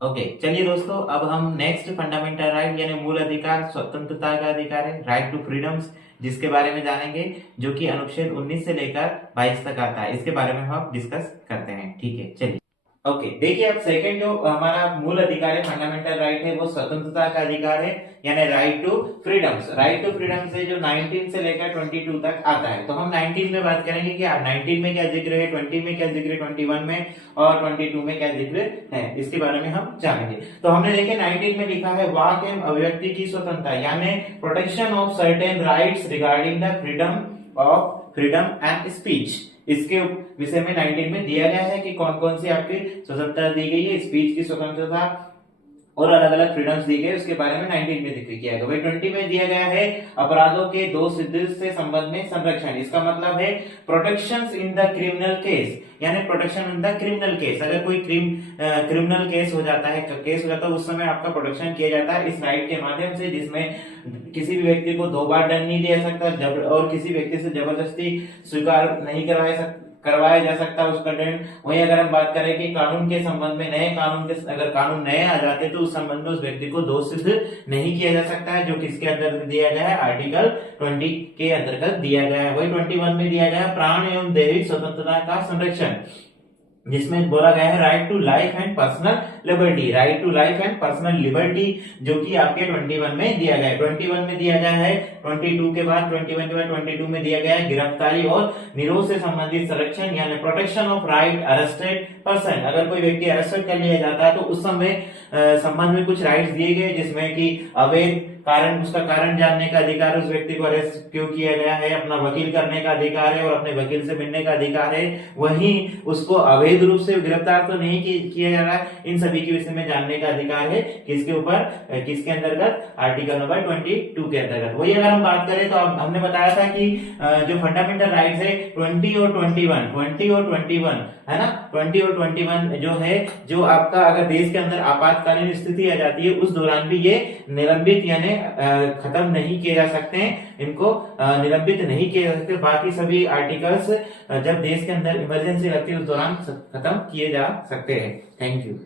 Okay, चलिए दोस्तों, अब हम नेक्स्ट फंडामेंटल राइट यानी मूल अधिकार, स्वतंत्रता का अधिकार है, राइट टू फ्रीडम्स, जिसके बारे में जानेंगे, जो कि अनुच्छेद 19 से लेकर 22 तक आता है। इसके बारे में हम डिस्कस करते हैं। ठीक है, चलिए। ओके, देखिए, अब सेकंड जो हमारा मूल अधिकार है, फंडामेंटल राइट है, वो स्वतंत्रता का अधिकार है, यानी right to freedoms. Right to freedoms है जो 19 से लेकर 22 तक आता है। तो हम 19 में बात करेंगे कि 19 में क्या जिक्र है, 20 में क्या जिक्र है, 21 में और 22 में क्या जिक्र है, इसके बारे में हम जानेंगे। तो हमने देखे 19 में लिखा है वाक एवं अभिव्यक्ति की स्वतंत्रता, यानी protection of certain rights regarding the freedom and speech. इसके विषय में 19 में दिया गया है कि कौन कौन सी आपकी स्वतंत्रता दी गई है, स्पीच की स्वतंत्रता और अलग अलग फ्रीडम्स दी गई, उसके बारे में 19 में जिक्र किया गया। वही 20 में दिया गया है अपराधों के दो सिद्ध से संबंध में संरक्षण। इसका मतलब है protections in the criminal case, यानी protection in the criminal case. अगर कोई क्रिमिनल केस हो जाता है, उस समय आपका प्रोटेक्शन किया जाता है इस राइट के माध्यम से, जिसमें किसी भी व्यक्ति को 2 बार दंड नहीं दिया सकता और किसी व्यक्ति से जबरदस्ती स्वीकार नहीं करवाया जा सकता उसका दंड। वहीं अगर हम बात करें कि कानून के संबंध में अगर कानून नए आ जाते तो उस संबंध में उस व्यक्ति को दोष सिद्ध नहीं किया जा सकता है, जो किसके अंतर्गत दिया गया है, आर्टिकल 20 के अंतर्गत दिया गया है। वही 21 में दिया गया है प्राण एवं दैहिक स्वतंत्रता का संरक्षण, जिसमें बोला गया है right to life and personal liberty. Right to life and personal liberty जो कि आपके 21 में दिया गया है। 21 में दिया गया है 22 के बाद 21 के बाद 22 में दिया गया है गिरफ्तारी और निरोध से संबंधित संरक्षण, यानी protection of right arrested person. अगर कोई व्यक्ति अरेस्टेड कर लिया जाता है तो उस समय संबंध में कुछ राइट्स दिए गए, जिसमें कि अवैध उसका कारण जानने का अधिकार, उस व्यक्ति को अरेस्ट क्यों किया गया है, अपना वकील करने का अधिकार है और अपने वकील से मिलने का अधिकार है। वहीं उसको अवैध रूप से गिरफ्तार तो नहीं किया जा रहा है, इन सभी के विषय में जानने का अधिकार है। किसके ऊपर, किसके अंतर्गत, आर्टिकल नंबर 22 के अंतर्गत। वही अगर हम बात करें तो हमने बताया था कि जो फंडामेंटल राइट्स है 20 और 21 है ना, 20 और 21 जो है, जो आपका अगर देश के अंदर आपातकालीन स्थिति आ जाती है उस दौरान भी ये निलंबित यानी खत्म नहीं किए जा सकते हैं, इनको निलंबित नहीं किए जा सकते। बाकी सभी आर्टिकल्स जब देश के अंदर इमरजेंसी लगती है उस दौरान खत्म किए जा सकते हैं। Thank you.